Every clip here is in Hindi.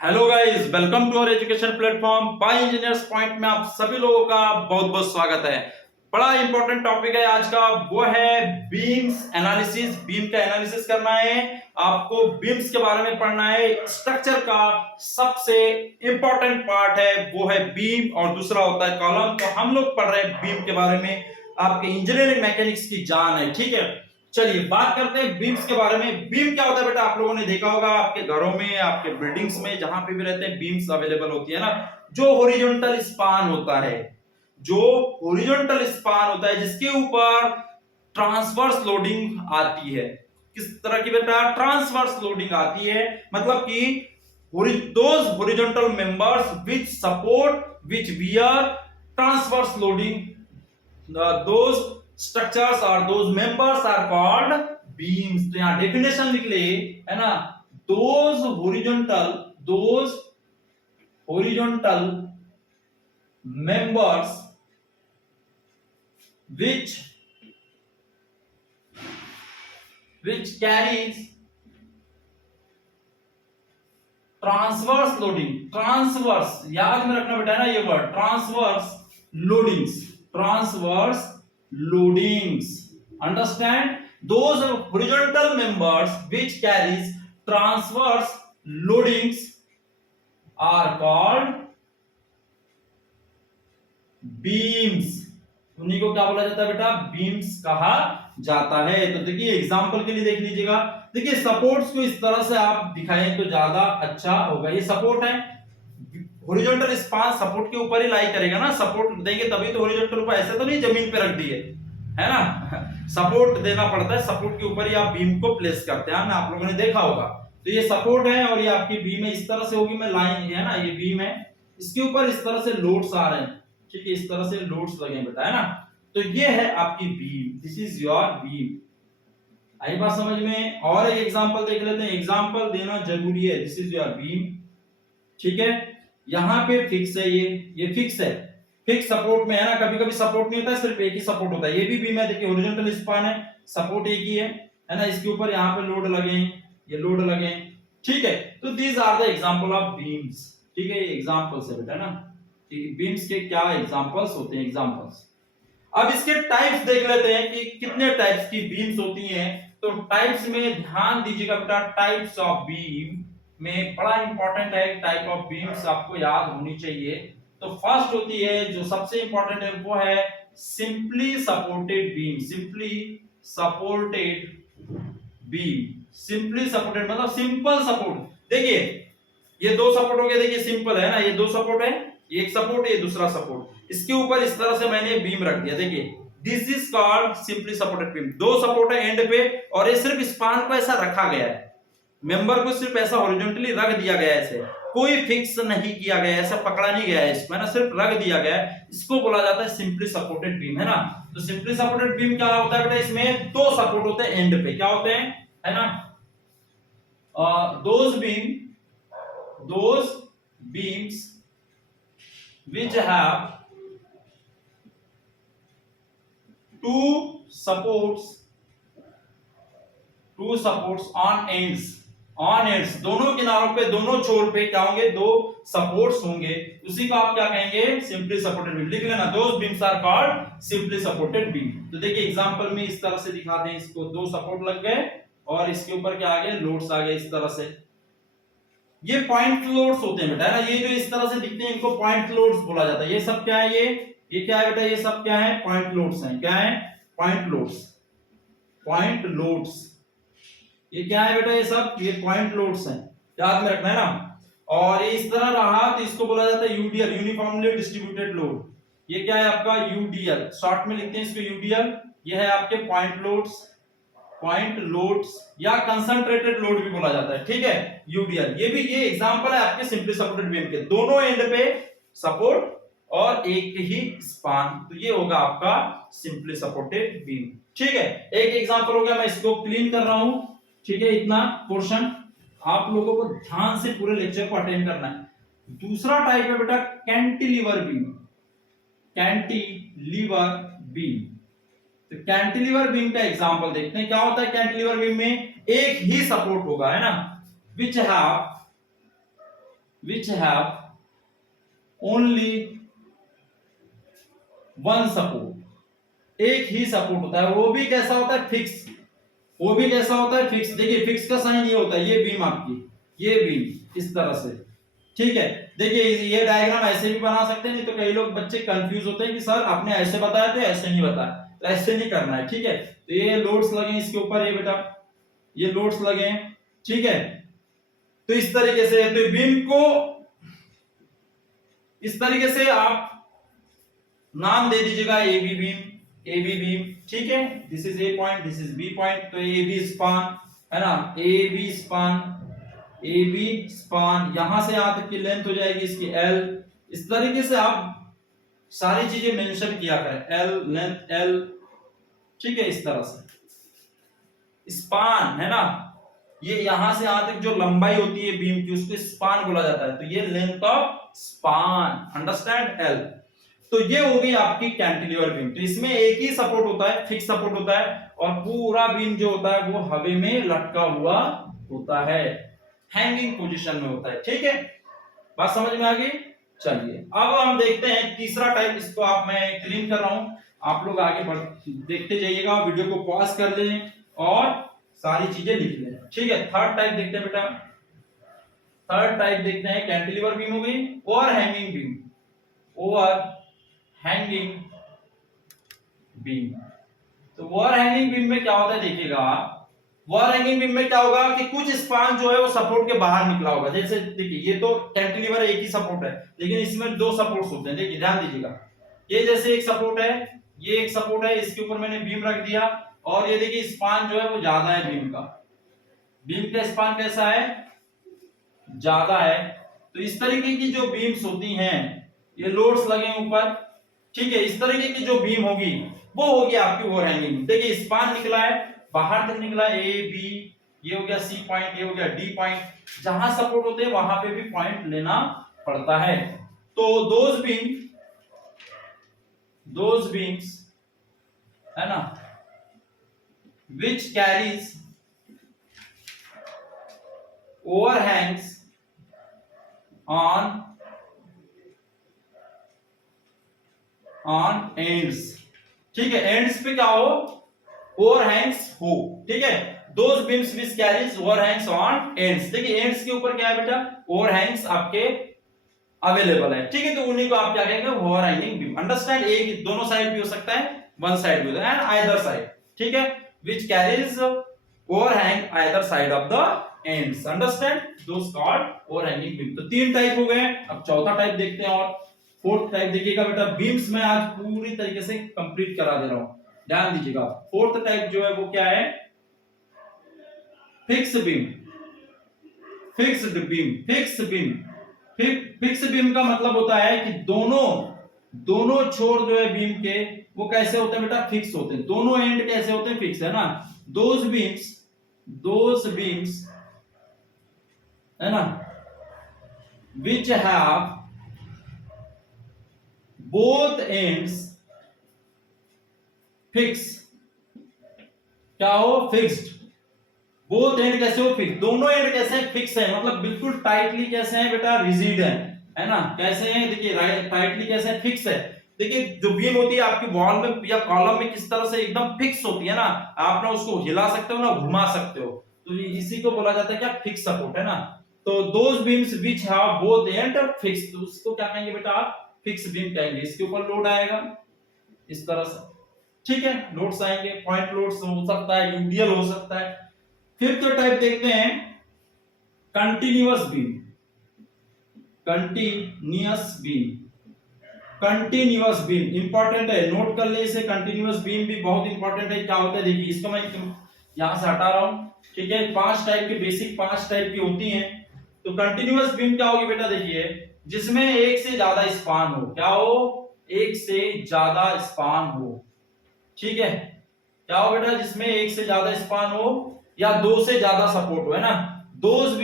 Hello guys, welcome to our education platform by engineers point में आप सभी लोगों का बहुत बहुत स्वागत है। बड़ा इंपॉर्टेंट टॉपिक है आज का, वो है बीम्स एनालिसिस। बीम का एनालिसिस करना है आपको, बीम्स के बारे में पढ़ना है। स्ट्रक्चर का सबसे इंपॉर्टेंट पार्ट है वो है बीम और दूसरा होता है कॉलम। तो हम लोग पढ़ रहे हैं बीम के बारे में, आपके इंजीनियरिंग मैकेनिक्स की जान है, ठीक है। चलिए बात करते हैं बीम्स के बारे में। बीम क्या होता है बेटा, आप लोगों ने देखा होगा आपके घरों में, आपके बिल्डिंग्स में, जहां पे भी रहते हैं बीम्स अवेलेबल होती है ना। जो हॉरिजॉन्टल स्पान होता है, जो हॉरिजॉन्टल स्पान होता है जिसके ऊपर ट्रांसवर्स लोडिंग आती है। किस तरह की बेटा? ट्रांसवर्स लोडिंग आती है, मतलब कि those horizontal members which support, which bear transverse loading, those structures or those members are called beams। तो यहां डेफिनेशन लिख ले, है ना। those horizontal members which carries transverse loading. Transverse याद में रखना बेटा, है ना ये word, transverse loadings. Transverse loadings, understand? Those horizontal members which carries transverse loadings are called beams. उन्हीं को क्या बोला जाता है बेटा? बीम्स कहा जाता है। तो देखिए एग्जांपल के लिए देख लीजिएगा। देखिए सपोर्ट्स को इस तरह से आप दिखाएं तो ज्यादा अच्छा होगा। ये सपोर्ट है, हॉरिजॉन्टल स्पान सपोर्ट के ऊपर ही लाई करेगा ना। सपोर्ट देंगे तभी तो हॉरिजॉन्टल को, ऐसे तो नहीं जमीन पे रख दिए, है ना। सपोर्ट देना पड़ता है, सपोर्ट के ऊपर ही आप बीम को प्लेस करते हैं, आप लोगों ने देखा होगा। तो ये सपोर्ट है और ये आपकी बीम है, इस तरह से होगी। मैं लाइन है ना, ये बीम है, इसके ऊपर इस तरह से लोड्स आ रहे हैं, ठीक है, इस तरह से लोड्स लगे बेटा, है ना। तो ये है आपकी beam, this is your beam. आई बात समझ में? और एक एग्जांपल देख लेते हैं, एग्जांपल देना जरूरी है। दिस इज योर बीम, ठीक है। यहां पे फिक्स है, ये फिक्स है, फिक्स सपोर्ट में है ना। कभी कभी सपोर्ट नहीं होता है, सिर्फ एक ही सपोर्ट होता है। ये भी बीम है, देखिए हॉरिजॉन्टल स्पान है, सपोर्ट एक ही है ना। इसके ऊपर यहाँ पे लोड लगे, ये लोड लगे, ठीक है। तो these are the example of beams, ठीक है। ये एग्जांपल्स है बेटा ना, बीम्स के क्या एग्जांपल्स होते हैं, एग्जांपल्स। अब इसके टाइप्स देख लेते हैं कि कितने टाइप्स की बीम्स होती हैं। तो टाइप्स में ध्यान दीजिएगा बेटा, टाइप्स ऑफ बीम में बड़ा इंपॉर्टेंट है, टाइप ऑफ बीम्स आपको याद होनी चाहिए। तो फर्स्ट होती है, जो सबसे इंपॉर्टेंट है, वो है simply supported beam. Simply supported beam, simply supported मतलब सिंपल सपोर्ट। देखिए ये दो सपोर्ट हो गया, देखिए सिंपल है ना, ये दो सपोर्ट है, एक सपोर्ट है, ये दूसरा सपोर्ट। इसके ऊपर इस तरह से मैंने बीम रख दिया, देखिए this is called simply supported beam. दो सपोर्ट है एंड पे, और ये सिर्फ स्पान को ऐसा रखा गया है, मेंबर को सिर्फ ऐसा हॉरिजॉन्टली रख दिया गया है, ऐसे कोई फिक्स नहीं किया गया है, ऐसा पकड़ा नहीं गया है इसको, है ना, सिर्फ रख दिया गया है। इसको बोला जाता है सिंपली सपोर्टेड बीम, है ना। तो सिंपली सपोर्टेड बीम क्या होता है बेटा? इसमें दो सपोर्ट होते हैं एंड पे, क्या होते हैं, है ना। those beams which have two supports on ends, दोनों किनारों पे, दोनों छोर पे क्या होंगे? दो सपोर्ट्स होंगे। उसी को आप क्या कहेंगे? Simply supported beam. लिख लेना, those beams are called simply supported beam. तो देखिए एग्जांपल में इस तरह से दिखाते हैं, इसको दो सपोर्ट लग गए और इसके ऊपर क्या आ गया? लोड्स आ गए इस तरह से। ये पॉइंट लोड्स होते हैं बेटा, है ना। ये जो इस तरह से दिखते हैं इनको पॉइंट लोड्स बोला जाता है। ये सब क्या है? ये क्या है बेटा? ये सब क्या है? पॉइंट लोड्स हैं। क्या है? Point loads, point loads. ये क्या है बेटा? ये सब ये पॉइंट लोड्स हैं, याद में रखना है ना। और ये इस तरह रहा तो इसको बोला जाता है यूडीएल, यूनिफॉर्मली डिस्ट्रीब्यूटेड लोड। ये क्या है आपका? यूडीएल, शॉर्ट में लिखते हैं इसको यूडीएल। ये है आपके पॉइंट लोड्स, पॉइंट लोड्स या कंसंट्रेटेड लोड भी बोला जाता है, ठीक है, यूडीएल। ये भी ये एग्जांपल है आपके सिंपली सपोर्टेड बीम के, दोनों एंड पे सपोर्ट और एक ही स्पान। तो ये होगा आपका सिंपली सपोर्टेड बीम, ठीक है। एक एग्जांपल हो गया, मैं इसको क्लीन कर रहा हूं, ठीक है। इतना पोर्शन आप लोगों को ध्यान से पूरे लेक्चर को अटेंड करना है। दूसरा टाइप है बेटा कैंटिलीवर बीम, कैंटिलीवर बीम। तो कैंटिलीवर बीम का एग्जांपल देखते हैं। क्या होता है कैंटिलीवर बीम में? एक ही सपोर्ट होगा, है ना, which have which have only one support, एक ही सपोर्ट होता है, वो भी कैसा होता है फिक्स, वो भी कैसा होता है फिक्स। देखिए फिक्स का साइन ये होता है, ये बीम आपकी, ये बीम इस तरह से, ठीक है। देखिए ये डायग्राम ऐसे भी बना सकते हैं, नहीं तो कई लोग बच्चे कंफ्यूज होते हैं कि सर आपने ऐसे बताया था ऐसे नहीं बताया, तो ऐसे नहीं करना है, ठीक है। तो ये लोड्स लगे इसके ऊपर, ये बेटा ये लोड्स लगे हैं, ठीक है। तो इस तरीके से तो बीम को इस तरीके से आप नाम दे दीजिएगा, A B beam, A B beam, ठीक है। This is A point, this is B point, तो ए बी स्पान है ना, A B span, A B span, यहां से यहां तक की लेंथ हो जाएगी इसकी एल। इस तरीके से आप सारी चीजें मेंशन किया करें, एल लेंथ एल, ठीक है। इस तरह से स्पान है ना, ये यहां से यहां तक जो लंबाई होती है बीम की उसको स्पान बोला जाता है, तो ये length of span, understand L. तो ये हो गई आपकी कैंटिलीवर बीम। तो इसमें एक ही सपोर्ट होता है, फिक्स सपोर्ट होता है, और पूरा बीम जो होता है वो हवा में लटका हुआ होता है, हैंगिंग पोजीशन में होता है, ठीक है। बात समझ में आ गई। चलिए अब हम देखते हैं तीसरा टाइप, इसको आप मैं क्लीन कर रहा हूं, आप लोग आगे बढ़ देखते जाइएगा, वीडियो को पॉज कर लें और सारी चीजें लिख लें, ठीक है। थर्ड टाइप देखते हैं बेटा, थर्ड टाइप देखते हैं, कैंटिलीवर बीम हो गई, over hanging beam, over hanging beam. तो ओवर हैंगिंग बीम में क्या होता है देखिएगा, ओवर हैंगिंग बीम में क्या होगा कि कुछ स्पान जो है वो सपोर्ट के बाहर निकला होगा। जैसे देखिए ये तो कैंटिलीवर एक ही सपोर्ट है, लेकिन इसमें दो सपोर्ट्स होते हैं, देखिए ध्यान दीजिएगा। ये जैसे एक सपोर्ट है, ये एक सपोर्ट है, इसके ऊपर मैंने बीम रख दिया, और ये देखिए स्पान जो है वो ज्यादा है बीम का, बीम का स्पान कैसा है, ज्यादा है। तो इस तरीके की जो बीम्स होती हैं, ये लोड्स लगे ऊपर, ठीक है। इस तरीके की जो बीम होगी वो होगी आपकी ओवर हैंगिंग। देखिए स्पान निकला है, बाहर तक निकला है, ए बी, ये हो गया सी पॉइंट, ये हो गया डी पॉइंट, जहां सपोर्ट होते हैं वहां पे भी पॉइंट लेना पड़ता है। तो दोज बीम्स है ना, which carries overhangs on ends, ठीक है। एंड्स पे क्या हो, ओवरहैंग्स हो, ठीक है। Those beams which carries overhangs on ends, देखिए एंड्स के ऊपर क्या है बेटा, ओवरहैंग्स आपके अवेलेबल है, ठीक है। तो उन्हीं को आप क्या कहेंगे, ओवरहैंगिंग बीम, अंडरस्टैंड। एक दोनों साइड भी हो सकता है, वन साइड भी हो सकता है, एंड आइदर साइड, ठीक है, which carries overhang either side of the ends, understand, those called overhanging beam। तो तीन टाइप हो गए, अब चौथा टाइप देखते हैं, और फोर्थ टाइप देखिएगा बेटा, बीम्स में आज पूरी तरीके से कंप्लीट करा दे रहा हूं, ध्यान दीजिएगा। फोर्थ टाइप जो है वो क्या है, fix beam, fixed beam, fix beam. Fix beam का मतलब होता है कि दोनों छोर जो है बीम के वो कैसे होते हैं बेटा, फिक्स होते हैं, दोनों एंड कैसे होते हैं, फिक्स है ना। दोज बीम्स है ना, which have both ends fixed, क्या हो, फिक्स्ड। बोथ एंड कैसे हो, फिक्स, दोनों एंड कैसे हैं, फिक्स है, मतलब बिल्कुल टाइटली कैसे हैं बेटा, रिजिड है ना, कैसे हैं, देखिए टाइटली कैसे है, फिक्स है। देखिए जो बीम होती है आपकी वॉल में या कॉलम में किस तरह से एकदम फिक्स होती है ना, आप ना उसको हिला सकते हो ना घुमा सकते हो, तो इसी को बोला जाता है क्या, फिक्स सपोर्ट, है ना। तो those beams which have both and fix, तो उसको क्या कहेंगे बेटा आप, फिक्स बीम कहेंगे। इसके ऊपर लोड आएगा इस तरह से, ठीक है, लोड्स आएंगे, पॉइंट लोड्स हो सकता है, यूडीएल हो सकता है। फिफ्थ टाइप देखते हैं, continuous beam, continuous beam, continuous beam important है, नोट कर ले इसे, कंटिन्यूअस बीम भी बहुत इंपॉर्टेंट है। क्या होता है देखिए, इसको मैं यहां से हटा रहा हूं, ठीक है। पांच टाइप की, बेसिक पांच टाइप की होती हैं। तो कंटिन्यूअस बीम क्या होगी बेटा, देखिए जिसमें एक से ज्यादा स्पान हो, क्या हो, एक से ज्यादा स्पान हो, ठीक है। क्या हो बेटा, जिसमें एक से ज्यादा स्पान हो या दो से ज्यादा सपोर्ट हो, है ना। Those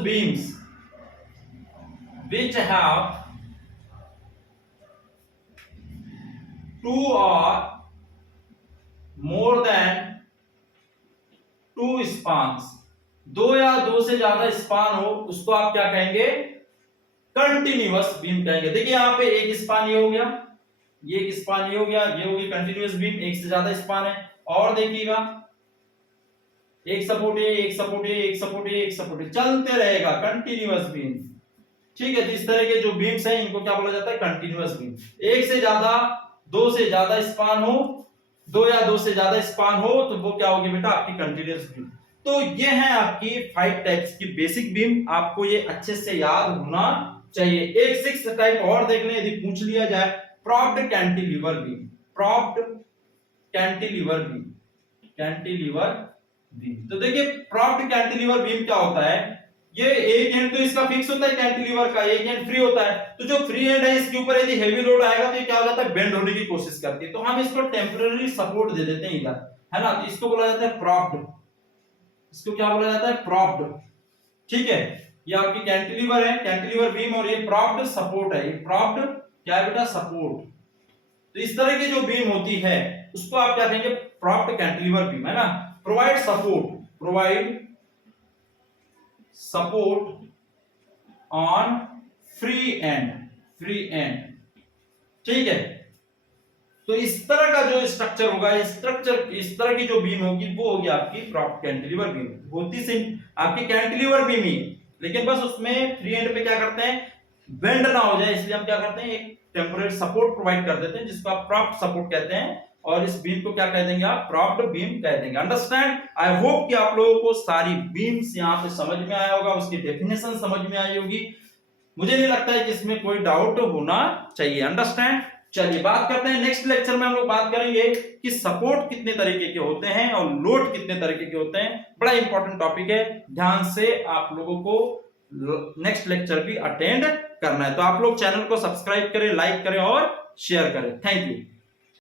beams which have two or more than two spans, दो या दो से ज्यादा स्पान हो उसको आप क्या कहेंगे, कंटिन्यूअस बीम कहेंगे। देखिए यहाँ पे एक स्पान ये हो गया, ये एक स्पान ये हो गया, ये होगी कंटिन्यूअस बीम, एक से ज्यादा स्पान है। और देखिएगा एक सपोर्ट है, एक सपोर्ट है, एक सपोर्ट है, एक सपोर्ट है, चलते रहेगा कंटिन्यूअस बीम। ठीक है, तो इस तरह के जो बीम्स हैं इनको क्या बोला जाता है, कंटिन्यूअस बीम। एक से ज्यादा, दो से ज्यादा स्पान हो, दो या दो से ज्यादा स्पान हो तो वो क्या होगी बेटा, आपकी कंटिन्यूअस बीम। तो ये है आपकी 5 टाइप्स की बेसिक बीम, आपको ये अच्छे से याद होना चाहिए। एक 6 टाइप और देख लें यदि पूछ लिया जाए, propped cantilever beam, propped cantilever beam, cantilever beam. तो देखिए प्रॉप्ड कैंटिलीवर बीम क्या होता है, ये एक एंड तो इसका फिक्स होता है कैंटिलीवर का, एक एंड फ्री होता है। तो जो फ्री एंड है इसके ऊपर यदि हेवी लोड आएगा तो ये क्या हो जाता है, बेंड होने की कोशिश करती है। तो हम इसको टेम्परेरी सपोर्ट दे देते हैं इधर, है ना, तो इसको बोला जाता है प्रॉप्ड, इसको क्या बोला जाता है, प्रॉप्ड। ठीक है, ये आपकी कैंटिलीवर है, कैंटिलीवर बीम, और ये प्रॉप्ड सपोर्ट है, ये प्रॉप्ड क्या है बेटा, सपोर्ट। तो इस तरह की जो बीम होती है उसको आप क्या कहेंगे, प्रॉप्ड कैंटिलीवर बीम, है ना। Provide support, provide support on free and, free and. ठीक है, तो इस तरह का जो स्ट्रक्चर होगा, स्ट्रक्चर इस तरह की जो बीम होगी वो होगी आपकी प्रॉप्ड कैंटिलीवर बीम। होती सिर्फ आपकी कैंटिलीवर बीम ही, लेकिन बस उसमें फ्री एंड पे क्या करते हैं, बेंड ना हो जाए, इसलिए हम क्या करते हैं, एक टेम्परेरी सपोर्ट प्रोवाइड कर देते हैं जिसको आप प्रॉप्ड सपोर्ट कहते हैं, और इस बीम को क्या कह देंगे आप, प्रॉप्ड बीम कह देंगे। अंडरस्टैंड, आई होप कि आप लोगों को सारी बीम्स यहाँ पे समझ में आया होगा, उसकी डेफिनेशन समझ में आई होगी। मुझे नहीं लगता है कि इसमें कोई डाउट होना चाहिए। अंडरस्टैंड, चलिए बात करते हैं नेक्स्ट लेक्चर में हम लोग बात करेंगे कि सपोर्ट कितने तरीके के होते हैं और लोड कितने तरीके के होते हैं। बड़ा इंपॉर्टेंट टॉपिक है, ध्यान से आप लोगों को नेक्स्ट लेक्चर भी अटेंड करना है। तो आप लोग चैनल को सब्सक्राइब करें, लाइक करें और शेयर करें। Thank you.